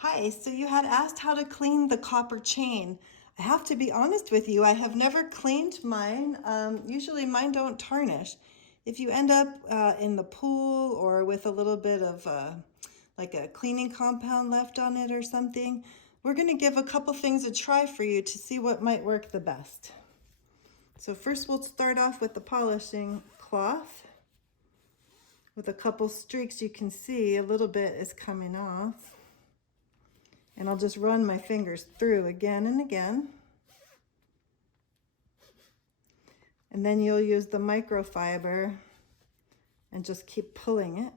Hi, so you had asked how to clean the copper chain. I have to be honest with you, I have never cleaned mine. Usually mine don't tarnish. If you end up in the pool or with a little bit of like a cleaning compound left on it or something, we're gonna give a couple things a try for you to see what might work the best. So first we'll start off with the polishing cloth. With a couple streaks you can see a little bit is coming off. And I'll just run my fingers through again and again. And then you'll use the microfiber and just keep pulling it.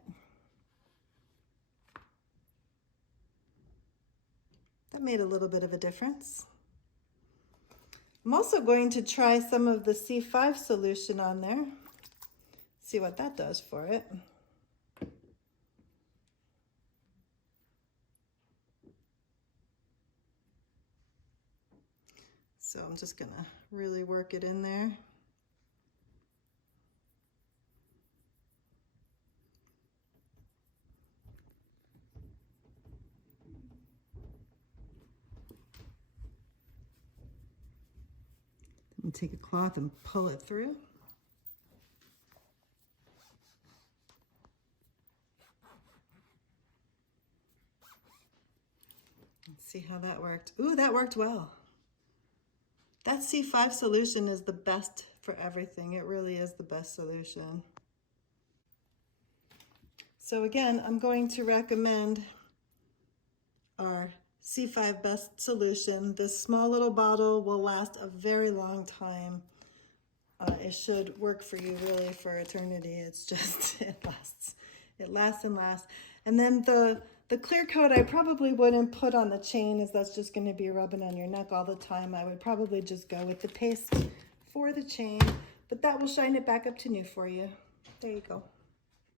That made a little bit of a difference. I'm also going to try some of the C5 solution on there. See what that does for it. So I'm just gonna really work it in there. And take a cloth and pull it through. Let's see how that worked. Ooh, that worked well. That C5 solution is the best for everything. It really is the best solution. So again, I'm going to recommend our C5 Best Solution. This small little bottle will last a very long time. It should work for you really for eternity. It's just, it lasts and lasts. And then the clear coat I probably wouldn't put on the chain, as that's just gonna be rubbing on your neck all the time. I would probably just go with the paste for the chain, but that will shine it back up to new for you. There you go.